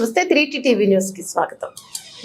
నమస్తే 3T TV news కి స్వాగతం.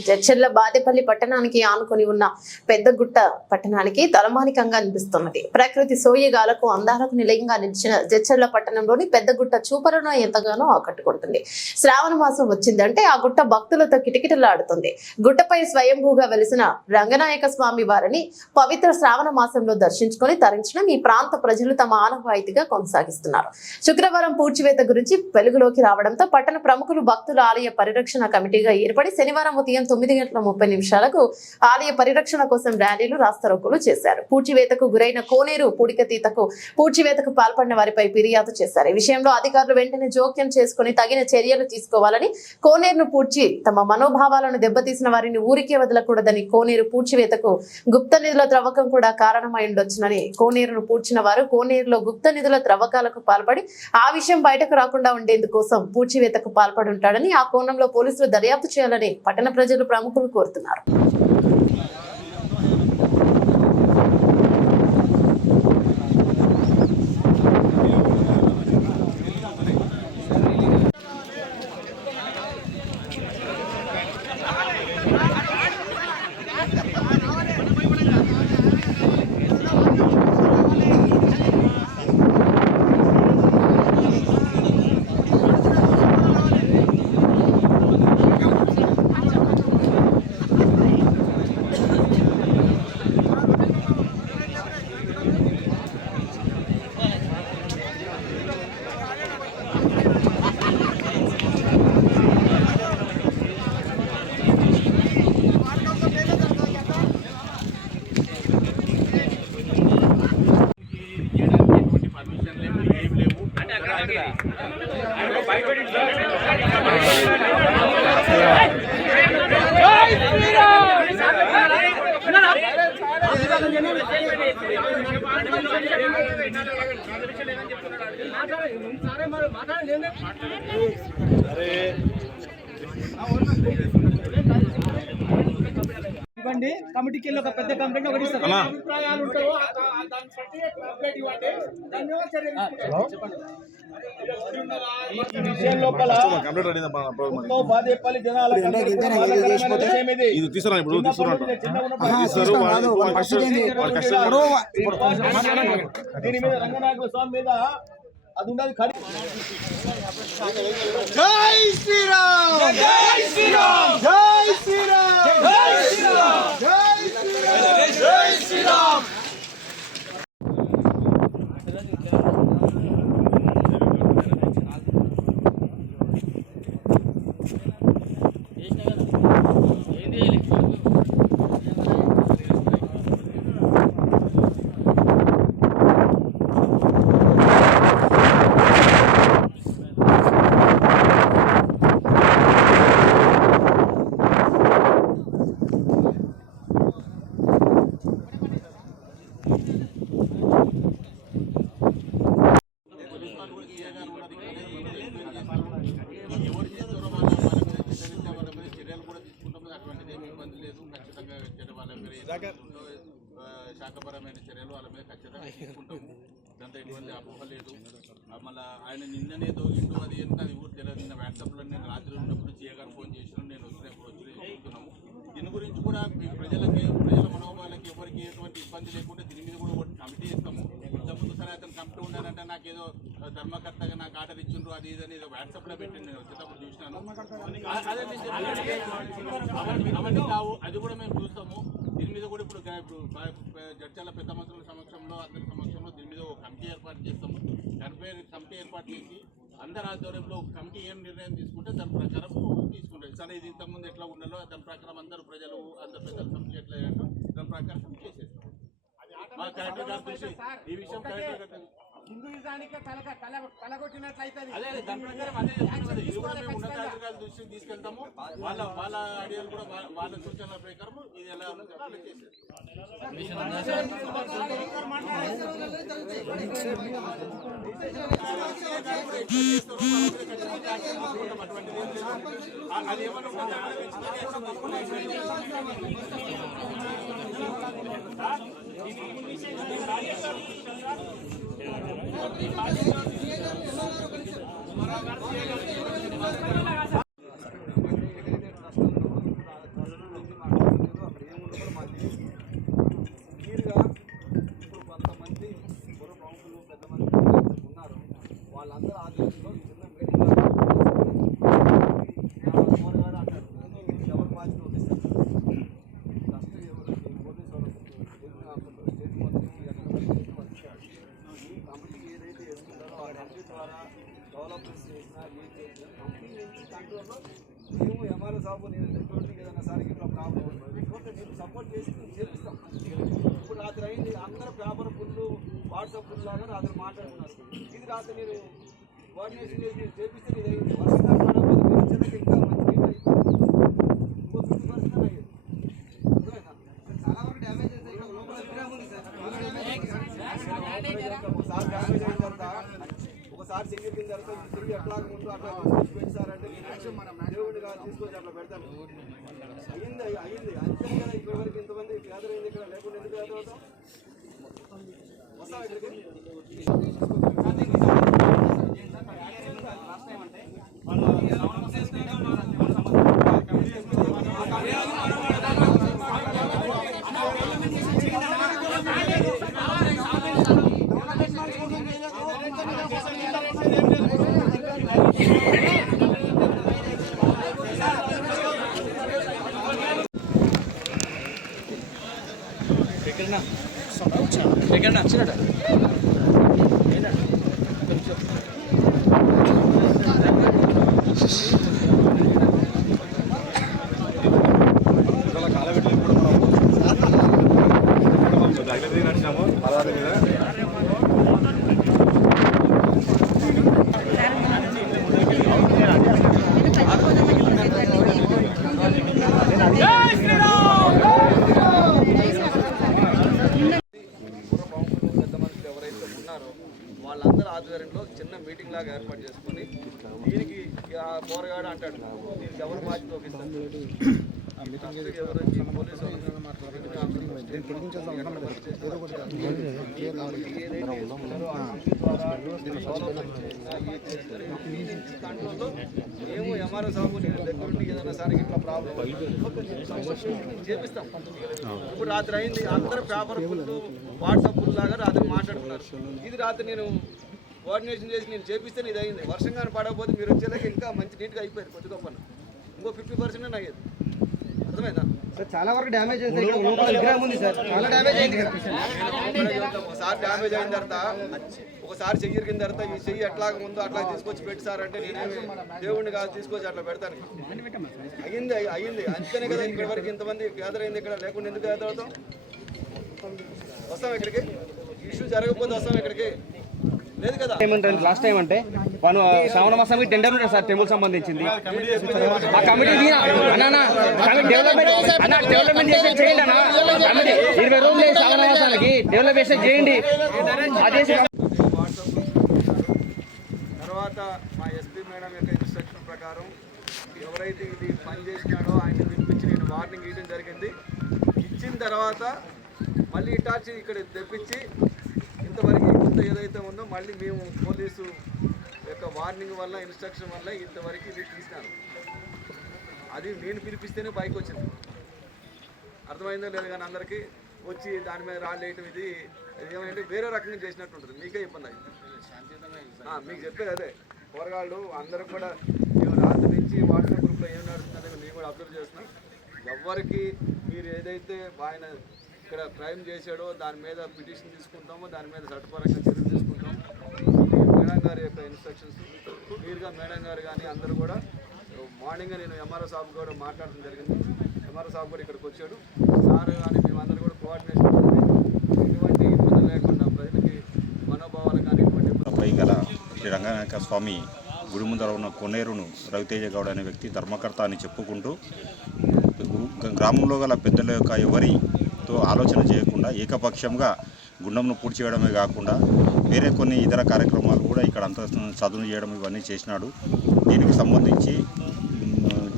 జడ్చర్ల బాదేపల్లి పట్టణానికి ఆనుకొని ఉన్న పెద్దగుట్ట పట్టణానికి తలమానికంగా అనిపిస్తున్నది. ప్రకృతి సోయగాలకు అందాలకు నిలయంగా నిలిచిన జడ్చర్ల పట్టణంలోని పెద్దగుట్ట చూపలను ఎంతగానో ఆకట్టుకుంటుంది. శ్రావణ మాసం వచ్చిందంటే ఆ గుట్ట భక్తులతో కిటకిటలాడుతుంది. గుట్టపై స్వయంభూగా వెలిసిన రంగనాయక స్వామి వారిని పవిత్ర శ్రావణ మాసంలో దర్శించుకొని తరించడం ఈ ప్రాంత ప్రజలు తమ ఆనవాయితీగా కొనసాగిస్తున్నారు. శుక్రవారం పూడ్చివేత గురించి వెలుగులోకి రావడంతో పట్టణ ప్రముఖులు భక్తుల ఆలయ పరిరక్షణ కమిటీగా ఏర్పడి శనివారం ఉదయం 9:30 ఆలయ పరిరక్షణ కోసం ర్యాలీలు రాస్తారోకోలు చేశారు. పూడ్చివేతకు గురైన కోనేరు పూడికతీతకు పూడ్చివేతకు పాల్పడిన వారిపై ఫిర్యాదు చేశారు. ఈ విషయంలో అధికారులు వెంటనే జోక్యం చేసుకుని తగిన చర్యలు తీసుకోవాలని, కోనేరును పూడ్చి తమ మనోభావాలను దెబ్బతీసిన వారిని ఊరికే వదలకూడదని, కోనేరు పూడ్చివేతకు గుప్త నిధుల త్రవ్వకం కూడా కారణమై ఉండొచ్చునని, కోనేరును పూడ్చిన వారు కోనేరులో గుప్త నిధుల త్రవ్వకాలకు పాల్పడి ఆ విషయం బయటకు రాకుండా ఉండేందుకోసం పూడ్చివేతకు పాల్పడి ఉంటాడని, ఆ కోణంలో పోలీసులు దర్యాప్తు చేయాలని పట్టణ ప్రజలు ప్రముఖులు కోరుతున్నారు. కమిటీకి వెళ్ళి ఒక పెద్ద కంప్లైంట్ ఒకటి ఇస్తారు. అభిప్రాయాలు ఉంటాయో దాన్ని బట్టి కంప్లైంట్ ఇవ్వండి. ధన్యవాదాలు చెప్పండి. ఈ విషయం లోపల బాదేపల్లి జనాల దీని మీద రంగనాయక స్వామి మీద అది ఉన్నది. జై శ్రీరామ్, జై శ్రీరామ్, జై శ్రీరామ్, జై శ్రీరామ్, జై శ్రీరామ్, జై శ్రీరామ్. శాఖపరమైన చర్యలు వాళ్ళ మీద ఖచ్చితంగా తీసుకుంటాము. దాంతో ఎటువంటి అపోహ లేదు. మళ్ళీ ఆయన నిన్ననే దోగిండు, అది ఎంత అది ఊరు తెలియదు. నిన్న వాట్సాప్లో నేను రాత్రి ఉన్నప్పుడు చేయగారు ఫోన్ చేసినాను, నేను వచ్చినప్పుడు వచ్చి చెప్తున్నాము. దీని గురించి కూడా ప్రజల మనోభావాలకి ఎవరికి ఎటువంటి ఇబ్బంది లేకుండా దీని మీద కూడా ఒకటి కమిటీ ఇస్తాము. ఇంతకుముందు సరే అతను కమిటీ ఉన్నానంటే నాకు ఏదో ధర్మకర్తగా నాకు ఆర్డర్ ఇచ్చిండ్రు అది ఇది అని ఏదో వాట్సాప్లో పెట్టింది, నేను వచ్చేటప్పుడు చూసినాను. అదే అవన్నీ కావు, అది కూడా మేము చూస్తాము. దీని మీద కూడా ఇప్పుడు జడ్చర్ల పెద్ద మంత్రుల సమక్షంలో అందరి సమక్షంలో దీని మీద ఒక కమిటీ ఏర్పాటు చేస్తాము. కమిటీ ఏర్పాటు చేసి అందరి ఆధ్వర్యంలో ఒక కమిటీ ఏం నిర్ణయం తీసుకుంటే దాని ప్రకారం తీసుకుంటాం. సరే ఇది ఇంతకుముందు ఎట్లా ఉండాలో దాని ప్రకారం అందరూ ప్రజలు అందరు పెద్దల కమిటీ ఎట్లా చేయాలో దాని ప్రకారం చేసేస్తాం. మా కలెక్టర్ గారు చూసి ఈ విషయం కలెక్టర్ గారు హిందూయిజానికి తలగొట్టినట్లయితే అదే దాని ప్రకారం అదే చెప్తున్నది. ఇది కూడా మేము ఉన్నతాధికారుల దృష్టికి తీసుకెళ్తాము. వాళ్ళ ఐడియాలు కూడా వాళ్ళ సూచనల ప్రకారం ఇది ఎలా అది ఏమన్నా ఆధ్వర్యంలో చిన్న మీటింగ్ పోరగాడు అంటాడు ఎవరు బాధ్యత వహిస్తారు ఫస్ట్ ఎవరు పోలీసు వాళ్ళు స్టేట్ మొత్తం ఈ కంపెనీకి ఏదైతే వేసుకుంటారో ఆ కంపెనీ ద్వారా డెవలప్మెంట్స్ చేసినా ఏం చేసినా కంపెనీ నుంచి కంట్రోల్లో మేము ఎంఆర్ఓ సాబు నేను దగ్గర ఏదైనా సార్ ఇట్లా ప్రాబ్లం ఉంటుంది నేను సపోర్ట్ చేసి మేము చేపిస్తాం. ఇప్పుడు రాత్రి అయింది అందరూ పేపర్ ఫుల్లు వాట్సాప్ ఫుల్ లాగా రాత్రి మాట్లాడుకున్నారు. ఇది రాత్రి నేను కోఆర్డినేషన్ చేసి నేను చేపిస్తే ఇది అయింది. వర్షంగా పడకపోతే మీరు వచ్చేదాకా ఇంకా మంచి నీళ్ళు అయిపోయింది. ఇంకో 50% అయ్యేది. చాలా వరకు డ్యామేజ్ అయితే లోపల ఉంది సార్. ఒకసారి డ్యామేజ్ అయిన తర్వాత ఒకసారి చెయ్యి కింద తర్వాత చెయ్యి ఎట్లా ముందు అట్లా తీసుకొచ్చి పెడతారంటే దేవుడిని కాదు తీసుకొచ్చి అట్లా పెడతాను. అయ్యింది అంతే కదా. ఇప్పటి వరకు ఇంతమంది గ్యాదర్ అయింది ఇక్కడ లేకుండా ఎందుకు గ్యాదర్ అవుతాం? వస్తాం ఇక్కడికి. వాళ్ళందరూ ఆధ్వర్యంలో చిన్న మీటింగ్ లాగా ఏర్పాటు చేసుకొని దీనికి పోరగాడు అంటాడు దీనికి ఎవరు బాధ్యత వహిస్తారు ఎవరు పోలీసు కంట్రోల్లో మేము ఎంఆర్ఓ సాబు నేను దగ్గర ఏదైనా సార్ ఇట్లా ప్రాబ్లం చేపిస్తాం. ఇప్పుడు రాత్రి అయింది అందరూ పేపర్ ఫుల్ వాట్సాప్ ఫుల్ లాగా రాత్రి మాట్లాడుకున్నారు. ఇది రాత్రి నేను కోఆర్డినేషన్ చేసి నేను చేపిస్తే ఇది అయింది. వర్షంగా పడకపోతే మీరు వచ్చేదాకా ఇంకా మంచి నీట్గా అయిపోయింది. కొద్ది గొప్ప ఇంకో 50% అయ్యేది. అర్థమైందా సార్? చాలా వరకు డ్యామేజ్ అయింది. ఉంది సార్ చాలా డ్యామేజ్ అయింది. ఒకసారి డ్యామేజ్ అయిన తర్వాత ఒకసారి చెయ్యి ఇరిగిన తర్వాత ఈ చెయ్యి ఎట్లా ముందు అట్లా తీసుకొచ్చి పెట్టి సార్ అంటే నేనేమి దేవుడిని కాదు తీసుకొచ్చి అట్లా పెడతాను. అయ్యింది అంతేనే కదా. ఇక్కడి వరకు ఇంతమంది గ్యాదర్ అయింది. ఇక్కడ లేకుండా ఎందుకు గ్యాదర్ అవుతాం? వస్తాం ఇక్కడికి. ఇష్యూ జరగకపోతే వస్తాం ఇక్కడికి. లేదు కదా. ఏమంటారు లాస్ట్ టైం అంటే మనం శ్రావణ మాసానికి టెండర్ ఉంటుంది సార్ టెంపుల్ సంబంధించింది. ఆ కమిటీ డెవలప్మెంట్ చేసి చేయండి అన్న. కమిటీ 20 రోజులు శ్రావణ మాసానికి డెవలప్మెంట్ చేయండి. తర్వాత మా ఎస్పీ మేడం యొక్క ఇన్స్ట్రక్షన్ ప్రకారం ఎవరైతే ఇది పని చేసినాడో ఆయన పిలిపించి నేను వార్నింగ్ ఇవ్వడం జరిగింది. ఇచ్చిన తర్వాత మళ్ళీ ఇటాచి ఇక్కడ తెప్పించి ఇంతవరకు ఇంత ఏదైతే ఉందో మళ్ళీ మేము పోలీసు యొక్క వార్నింగ్ వల్ల ఇన్స్ట్రక్షన్ వల్ల ఇంతవరకు ఇది తీసినాను. అది నేను పిలిపిస్తేనే బైక్ వచ్చింది. అర్థమైందో లేదు కానీ అందరికీ వచ్చి దాని మీద రాళ్ళేయటం ఇది ఏమంటే వేరే రకంగా చేసినట్టు ఉంటుంది. మీకే ఇబ్బంది అయింది. మీకు చెప్పేది అదే. పోరగాళ్ళు అందరూ కూడా మేము రాత్రి నుంచి వాట్సాప్ గ్రూప్లో ఏం నడుస్తుందని మేము కూడా అబ్జర్వ్ చేస్తున్నాం. ఎవరికి మీరు ఏదైతే ఆయన ఇక్కడ క్రైమ్ చేశాడో దాని మీద పిటిషన్ తీసుకుంటామో దాని మీద చట్టపరంగా చర్యలు తీసుకుంటాం. మేడం గారి యొక్క ఇన్స్ట్రక్షన్స్ క్లియర్గా మేడం గారు కానీ అందరూ కూడా మార్నింగ్ నేను ఎంఆర్ఓ సాబ్ కూడా మాట్లాడడం జరిగింది. ఎంఆర్ఓ సాబ్ కూడా ఇక్కడికి వచ్చాడు. సార్ కానీ మేమందరూ కూడా కోఆర్డినేషన్ ఎటువంటి ఇబ్బంది లేకుండా ప్రజలకి మనోభావాలు కానీ పై గల శ్రీ రంగనాయక స్వామి గుడి ముందర ఉన్న కొన్నేరును రవితేజ గౌడ్ అనే వ్యక్తి ధర్మకర్త అని చెప్పుకుంటూ గ్రామంలో గల పెద్దల యొక్క ఎవరితో ఆలోచన చేయకుండా ఏకపక్షంగా గుండంను పూర్తి చేయడమే కాకుండా వేరే కొన్ని ఇతర కార్యక్రమాలు కూడా ఇక్కడ అంత చదువు చేయడం ఇవన్నీ చేసినాడు. దీనికి సంబంధించి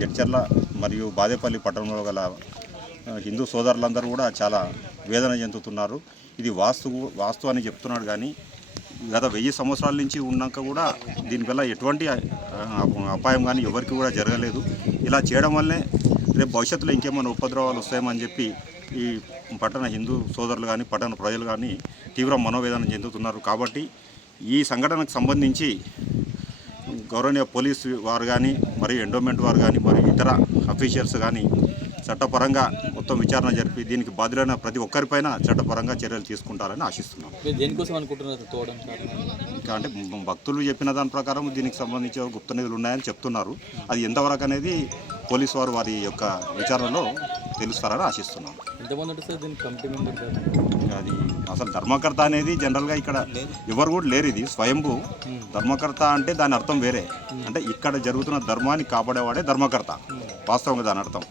జడ్చర్ల మరియు బాదేపల్లి పట్టణంలో గల హిందూ సోదరులందరూ కూడా చాలా వేదన చెందుతున్నారు. ఇది వాస్తు అని చెప్తున్నాడు కానీ గత 1000 సంవత్సరాల నుంచి ఉన్నాక కూడా దీనివల్ల ఎటువంటి అపాయం కానీ ఎవరికి కూడా జరగలేదు. ఇలా చేయడం వల్లే రేపు భవిష్యత్తులో ఇంకేమైనా ఉపద్రవాలు వస్తాయేమని చెప్పి ఈ పట్టణ హిందూ సోదరులు కానీ పట్టణ ప్రజలు కానీ తీవ్ర మనోవేదన చెందుతున్నారు. కాబట్టి ఈ సంఘటనకు సంబంధించి గౌరవనీయ పోలీసు వారు కానీ మరియు ఎండోమెంట్ వారు కానీ మరియు ఇతర అఫీషియల్స్ కానీ చట్టపరంగా మొత్తం విచారణ జరిపి దీనికి బాధ్యులైన ప్రతి ఒక్కరిపైన చట్టపరంగా చర్యలు తీసుకుంటారని ఆశిస్తున్నాం. దేనికోసం అనుకుంటున్నారు తోవడం కారణం? ఇంకా అంటే భక్తులు చెప్పిన దాని ప్రకారం దీనికి సంబంధించి గుప్త నిధులు ఉన్నాయని చెప్తున్నారు. అది ఎంతవరకు అనేది పోలీసు వారు వారి యొక్క విచారణలో తెలుస్తారని ఆశిస్తున్నాం. ఎంతమంది ఉంటుంది సార్ దీనికి కమిటీ మెంబర్? అది అసలు ధర్మకర్త అనేది జనరల్గా ఇక్కడ ఎవరు కూడా లేరు. ఇది స్వయంభూ. ధర్మకర్త అంటే దాని అర్థం వేరే. అంటే ఇక్కడ జరుగుతున్న ధర్మాన్ని కాపాడేవాడే ధర్మకర్త. వాస్తవంగా దాని అర్థం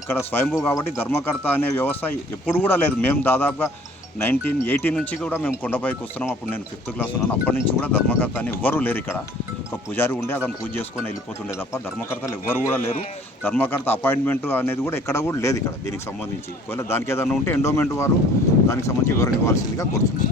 ఇక్కడ స్వయంభూ కాబట్టి ధర్మకర్త అనే వ్యవస్థ ఎప్పుడు కూడా లేదు. మేము దాదాపుగా 1980 నుంచి కూడా మేము కొండపైకి వస్తున్నాం. అప్పుడు నేను 5th క్లాస్ ఉన్నాను. అప్పటి నుంచి కూడా ధర్మకర్త అని ఎవ్వరూ లేరు. ఇక్కడ ఒక పూజారి ఉండే అతను పూజ చేసుకొని వెళ్ళిపోతుండే తప్ప ధర్మకర్తలు ఎవ్వరు కూడా లేరు. ధర్మకర్త అపాయింట్మెంట్ అనేది కూడా ఎక్కడ కూడా లేదు ఇక్కడ దీనికి సంబంధించి. ఒకవేళ దానికి ఏదైనా ఉంటే ఎండోమెంట్ వారు దానికి సంబంధించి వివరణ ఇవ్వాల్సిందిగా కోరుతున్నాం.